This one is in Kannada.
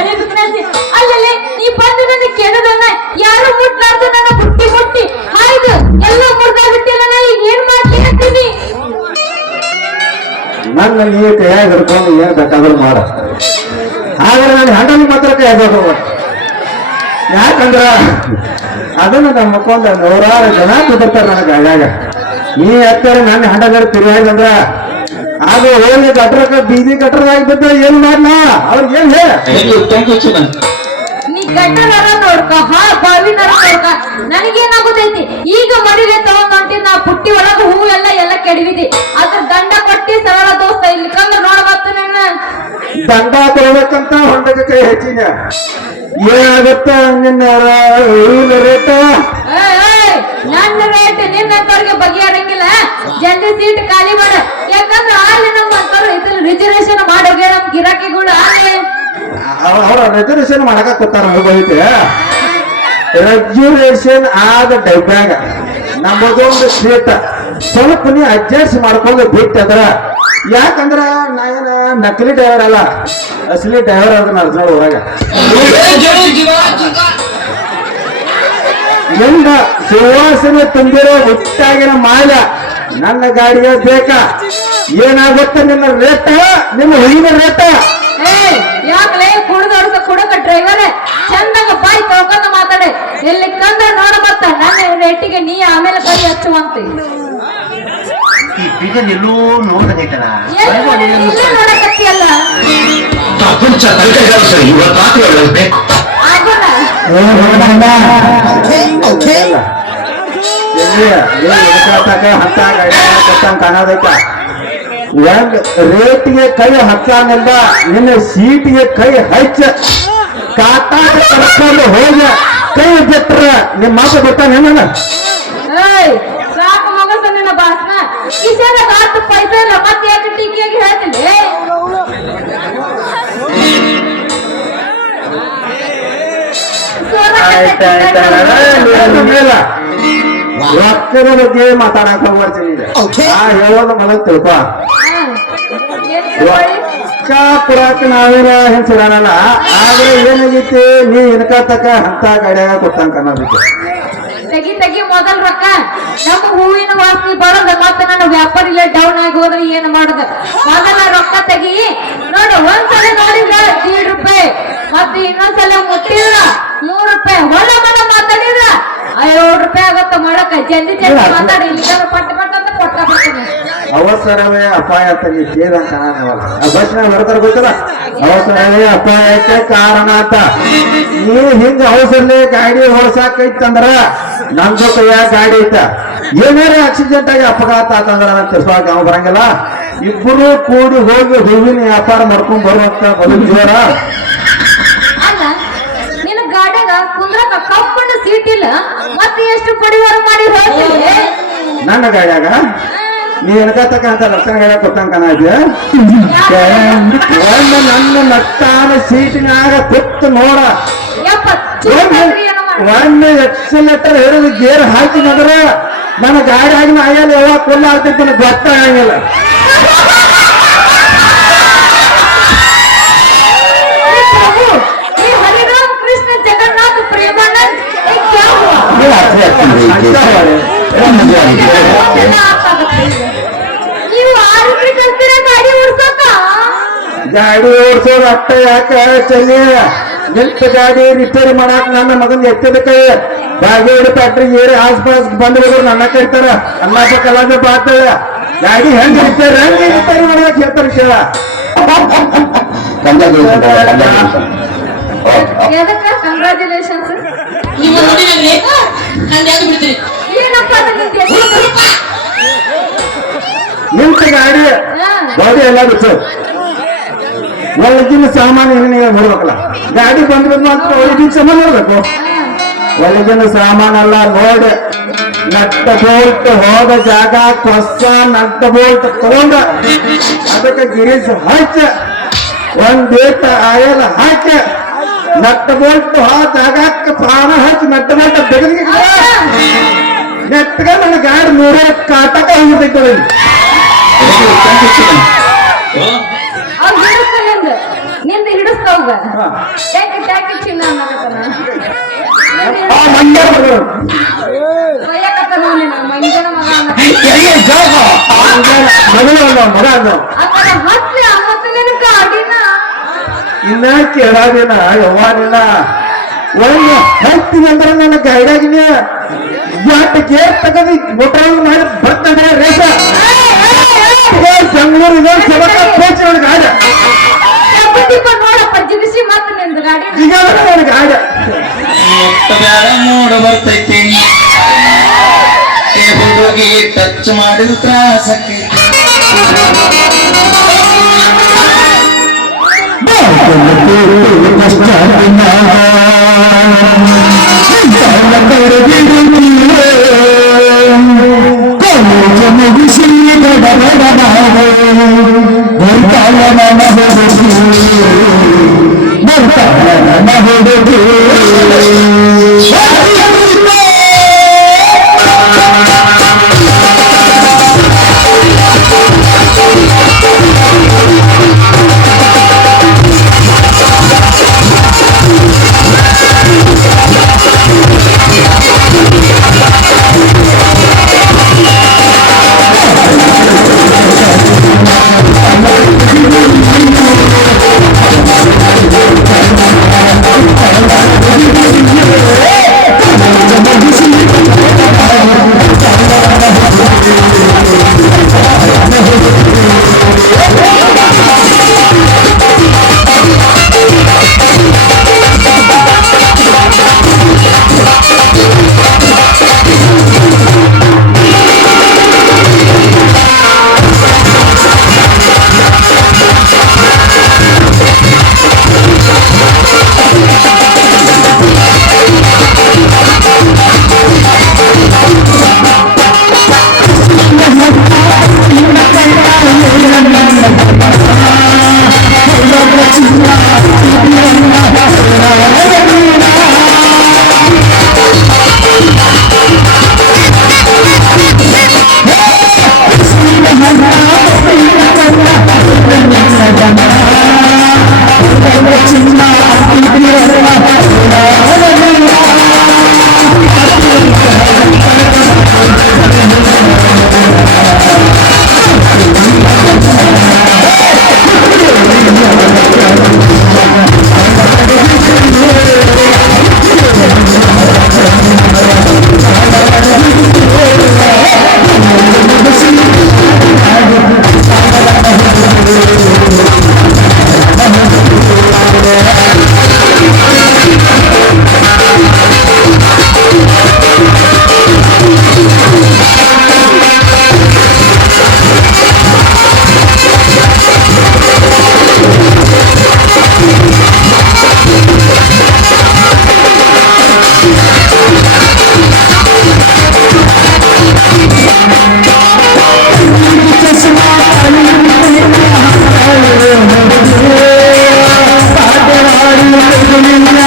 ಹಡಿಬೇಕಂತೆ ಅಲ್ಲಲ್ಲಿ ನೀ ಬಂದು ನನ್ನ ಕೇಳದನ್ನ ಯಾರು ಮುಟ್ಲಾರ್ದು ನನ್ನ ಮುಟ್ಟಿ ಮುಟ್ಟಿ ಆಯ್ತು ಎಲ್ಲ ಮುರ್ದಾಗ್ಬಿಟ್ಟಿಲ್ಲ ನಾ ಈಗ ಏನ್ ಮಾಡ್ಲಿ ಅಂತೀನಿ ನನ್ನ ನೀ ಕೈಯಾಗ ಹಿಡ್ಕೊಂಡು ಏನ್ ಬೇಕಾದ್ರೂ ಮಾಡ ಆದ್ರೆ ನಾನು ಹಂಡಲಿ ಮಾತ್ರ ಕೈಯಾಗ ಯಾಕಂದ್ರ ಅದನ್ನ ನಮ್ಮ ಮಕ್ಕೊಂಡ ನೂರಾರು ಜನ ಕುದುರ್ತಾರ ನನ್ನ ಗಾಡ್ಯಾಗ ನೀ ಎತ್ತರ ನನ್ನ ಹಂಡದಲ್ಲಿ ತಿರುಗಾಗಂದ್ರ ಅದು ಹೋಗಿ ಗಟ್ರಕ್ಕ ಬೀದಿ ಗಟ್ರದಾಗಿ ಬಿದ್ದ ಏನ್ ಮಾಡ್ಲಾ ಅವ್ರಿಗೆ ಏನ್ ಹೇಳ ನೀ ಗಟ್ಟರ ನೋಡ್ಕ ಹಾ ಬಾವಿನರ ನೋಡ್ಕ ನನಗೇನಾಗುದೈತಿ ಈಗ ಮಡಿಲೆ ತಗೊಂಡ್ ಹೊಂಟಿದ್ ನಾ ಪುಟ್ಟಿ ಒಳಗ ಹೂ ಎಲ್ಲ ಕೆಡವಿದಿ ಅದ್ರ ದಂಡ ಕೊಟ್ಟಿ ಸರಳ ದೋಸ್ತ ಇಲ್ಲಿ ಕಂದ್ರ ನೋಡಬತ್ತು ನನ್ನ ದಂಡ ಕೊಡ್ಬೇಕಂತ ಹೊಂಡಕ್ಕೆ ಕೈ ಹೆಚ್ಚಿನ ಏನಾಗುತ್ತ ನಿನ್ನ ಹೂವಿನ ರೇಟ್ ನನ್ನ ರೇಟ್ ನಿನ್ನಂತವ್ರಿಗೆ ಬಗೆಹರಂಗಿಲ್ಲ ಜಲ್ದಿ ಸೀಟ್ ಖಾಲಿ ಮಾಡ ಯಾಕಂದ್ರೆ ಅಲ್ಲಿ ನಮ್ಮಂತವ್ರು ಇದ್ರಲ್ಲಿ ರಿಸರ್ವೇಶನ್ ಮಾಡೋಗೆ ನಮ್ ಗಿರಾಕಿಗಳು ಅಲ್ಲಿ ಅವ್ರ ರಿಸರ್ವೇಶನ್ ಮಾಡಕ ಕೊಟ್ಟಾರ ಹೋಗೈತೆ ರೆಸ್ಯುರೇಷನ್ ಆದ ಟೈಪ್ನಾಗ ನಮ್ಮದೊಂದು ಸೀಟ್ ಸ್ವಲ್ಪ ನೀ ಅಡ್ಜಸ್ಟ್ ಮಾಡ್ಕೊಂಡು ಬಿಟ್ಟದ್ರ ಯಾಕಂದ್ರ ನಾವೇನ ನಕಲಿ ಡ್ರೈವರ್ ಅಲ್ಲ ಅಸಲಿ ಡ್ರೈವರ್ ಅದ ನಡ್ಸೋಳು ಹೊರಗ ನಿನ್ನ ಸುವಾಸನೆ ತುಂಬಿರೋ ಮುಟ್ಟಾಗಿನ ಮಾಲ ನನ್ನ ಗಾಡಿಗೆ ಬೇಕಾ ಏನಾಗುತ್ತ ನಿನ್ನ ರೇಟ ನಿನ್ನ ಹೂವಿನ ರೇಟ ಯಾಕಲೇ ಕುಡಿದವ್ರ ಕುಡಕ ಡ್ರೈವರ್ ಚಂದಾಗ ಬಾಯಿ ತೊಳ್ಕೊಂಡ ಮಾತಾಡೆ ಎಲ್ಲಿ ಕಂದ್ರೆ ನೋಡ ಮತ್ತ ನನ್ನ ರೇಟಿಗೆ ನೀ ಆಮೇಲೆ ಕೈ ಹಚ್ಚುವಂತೆ ಎಲ್ಲೂ ನೋಡ್ದೈತಲ್ಲ ನೋಡಕತ್ತಿಯಲ್ಲ ಪ್ರಪಂಚ ಇವತ್ತು ಬೇಕು ಆಗೋಣ ಕಾಣೋದೈತ ಒಂದ್ ರೇಟ್ಗೆ ಕೈ ಹಚ್ಚಾನಿಂದ ನಿನ್ನ ಸೀಟಿಗೆ ಕೈ ಹಚ್ಚ ಕಾಟಾಟ ಕರ್ಕೊಂಡು ಹೋಗ ಕೈ ಬಿಟ್ರ ನಿಮ್ ಮಾತು ಗೊತ್ತಾನ ನನ್ನ ಸಾಕು ಮಗಸ ನಿನ್ನ ಭಾಷಣ ಕಿಸೆದಾಗ 10 ಪೈಸೆ ಇಲ್ಲ ಮತ್ತೆ ಯಾಕೆ ಟೀಕಿಯಾಗಿ ಹೇಳ್ತೀನಿ ರೊಕ್ಕದ ಬಗ್ಗೆ ಮಾತಾಡಕ್ ಹೋಗ್ಬರ್ತೀನಿ ಹೇಳೋದು ಮೊದಲು ತಿಳ್ಕೊ ರೊಕ್ಕ ಕೊಡಾಕ ನಾವೇನ ಹೆಂಚಿಡಲ್ಲ ಆದ್ರೆ ಏನಾಗೈತಿ ನೀ ಇನ್ಕತಕ್ಕ ಅಂತ ಗಾಡಿಯಾಗ ಕೊಟ್ಟಂಕ ಅನ್ನೋದಕ್ಕೆ ತೆಗಿ ಮೊದಲ್ ರೊಕ್ಕ ನಮ್ಮ ಹೂವಿನ ವಾಸನೆ ಬರೋದ ಮತ್ತೆ ನನ್ನ ವ್ಯಾಪಾರ ಇಲ್ಲ ಡೌನ್ ಆಗಿ ಹೋದ್ರೆ ಏನ್ ಮಾಡುದು ಮೊದಲ ರೊಕ್ಕ ತೆಗಿ ನೋಡು ಒಂದ್ಸಲ ನೋಡಿದ್ರ 1.5 ರೂಪಾಯಿ ಮತ್ತೆ ಇನ್ನೊಂದ್ಸಲ ಮುಟ್ಟಿದ್ರ 3 ರೂಪಾಯಿ ಹೊಲ ಮನ ಮಾತಾಡಿದ್ರ 7 ರೂಪಾಯಿ ಆಗತ್ತ ಮಾಡಕ ಜಲ್ದಿ ಮಾತಾಡಿ ಇಲ್ಲಿ ಪಟ್ಟ ಅಂತ ಕೊಟ್ಟ ಬಿಡ್ತೀನಿ ಅವಸರವೇ ಅಪಾಯ ತಗಿ ಕೇದಂತ ಬಸ್ನ ಬರ್ತಾರ ಗೊತ್ತಲ್ಲ ಅವಸರವೇ ಅಪಾಯಕ್ಕೆ ಕಾರಣ ಅಂತ ನೀವು ಹಿಂಗ ಅವಸರಲೆ ಗಾಡಿ ಹೊಡ್ಸಾಕೈತಂದ್ರ ನಮ್ದು ಕೈಯಾಗ ಗಾಡಿ ಐತ ಏನಾರ ಆಕ್ಸಿಡೆಂಟ್ ಆಗಿ ಅಪಘಾತ ಆತಂದ್ರ ತಿರ್ಸೋಕ ನಾವು ಬರಂಗಿಲ್ಲ ಇಬ್ಬರು ಕೂಡಿ ಹೋಗಿ ಹೂವಿನ ವ್ಯಾಪಾರ ಮಾಡ್ಕೊಂಡ್ ಬರುವಂತ ಬದುಕು ಜೋರ ಅಲ್ಲ ನಿನ್ನ ಗಾಡ್ಯಾಗ ಕುಂದ್ರಕ ಕಪ್ಪಣ್ಣ ಸೀಟ್ ಇಲ್ಲ ಮತ್ತೆ ಎಷ್ಟು ಪರಿವಾರ ಮಾಡಿ ಹೋಗ್ತೀನಿ ನನ್ನ ಗಾಡ್ಯಾಗ ನೀ ಎನಕತಕ್ಕ ಅಂತ ಲಕ್ಷಣ ಹೇಳಕ್ ಗೊತ್ತಂಕನ ಇದ್ಯ ನನ್ನ ನಟ್ಟಾನ ಸೀಟಿನಾಗ ಕೂತು ನೋಡ ಒಮ್ಮೆ ಎಕ್ಸಲೇಟರ್ ಹಿಡಿದು ಗೇರ್ ಹಾಕಿನಂದ್ರ ನನ್ನ ಗಾಡಿ ಆಗಿ ನಾಯಲ್ಲಿ ಯಾವಾಗ ಕೊಲ್ಲ ಆಗ್ತೈತಿ ಗೊತ್ತಾಗಂಗಿಲ್ಲ कृष्ण जगन्नाथ प्रेमानंद ನೀವು 6 ರೂಪಾಯಿ ಕಲ್ತಿರ ಗಾಡಿ ಓಡಿಸೋಕ ಗಾಡಿ ಓಡಿಸೋದು ಅಟ್ಟ ಯಾಕ ಚಲಿ ನಿಂತ ಗಾಡಿ ರಿಪೇರಿ ಮಾಡಾಕ ನನ್ನ ಮಗನ್ ಎತ್ತಿದ ಕೈ ಬಾಗೇಡಿ ಫ್ಯಾಕ್ಟ್ರಿ ಏರಿ ಆಸ್ಪಾಸ್ ಬಂದ್ರು ನನ್ನ ಕೈತಾರ ಅನ್ನ ಕಲಾದ ಬಾತದ ಗಾಡಿ ಹೆಂಗ್ ರಿಪೇರಿ ಮಾಡಕ್ ಹೇಳ್ತಾರ ಕೇಳ ಎದಕ್ಕ ಕಂಗ್ರಾಚುಲೇಷನ್ಸ್ ಏನಪ್ಪ ನಿಂತ ಗಾಡಿ ಬಾಡಿ ಎಲ್ಲ ಬಿಟ್ಟು ಒಳಗಿನ ಸಾಮಾನು ಏನೇನು ನೋಡ್ಬೇಕಲ್ಲ ಗಾಡಿ ಬಂದ್ರೆ ಮಾತ್ರ ಒಳಗಿನ ಸಾಮಾನು ನೋಡ್ಬೇಕು ಒಳಗಿನ ಸಾಮಾನೆಲ್ಲ ನೋಡಿ ನಟ್ಟ ಬೋಲ್ಟ್ ಹೋದ ಜಾಗ ಹೊಸ ನಟ್ಟ ಬೋಲ್ಟ್ ತಗೊಂಡ ಅದಕ್ಕೆ ಗಿರೀಶ್ ಹಚ್ಚ ಒಂದೇಟ ಆಯಲ್ ಹಾಕಿ ನಟ್ಟ ಬೋಲ್ಟ್ ಹೋದ ಜಾಗಕ್ಕೆ ಪ್ರಾಣ ಹಚ್ಚಿ ನಟ್ಟ ಬೋಲ್ಟ್ ತೆಗೆದ ನೆಟ್ಟಗ ನನ್ನ ಗಾಡಿ 100 ಕಾಟಕ ಹೋಗಿರ್ತೈತೆ ನಿಂದ ಹಿಡಿಸ್ ಅನ್ಸ್ತಾವ ಹಾ. ಟ್ಯಾಕಿ ಚಿನ್ನ ಅನ್ನಕತ್ತಾನ ಆ ಮಂಡ್ಯ ಮಗಳು. ಒಯ್ಯಕತ್ತಾನ ನೀನು ಮಂಜನ ಮಗ ಎಲ್ಲಿಗೆ ಜಾಗ ಮಗಳು ಅಲ್ಲ ಮಗ ಅಲ್ಲ ಹಂಗಾರೆ ಹತ್ತಿ ನಿನಗ ಅಡಿನ ಇನ್ನ ಕೇಳಾದಿನ ಯವ್ವಾನಿಲ್ಲ ಒಳಗೆ ಹತ್ತೀನಿ ಅಂದ್ರೆ ನನ್ನ ಗೈಡಾಗಿನ ಯಾಟ ಗೇಟ್ ತಗದಿ ಮೊಟ್ರಾಂಗ್ ಮಾಡಿ ಬರ್ತಂದ್ರೆ ರೇಖ ಬೆಂಗಳೂರು ವಿಧಾನಸಭಾ ಕೋಚ್ ಒಳಗೆ ಆಡ ನೋಡಪ್ಪ ಜಿಗಿಸಿ ಮತ್ತೆ ನಿಂದು ಗಾಡಿ ಈಗ ಅವ್ರಿಗೆ ಆಡ ಬ್ಯಾಡ ನೋಡ ಬರ್ತೈತಿ ಹುಡುಗಿ ಟಚ್ ಮಾಡಿದ ತ್ರಾಸಕ್ಕೆ ಸಾಧ್ಯವಾದ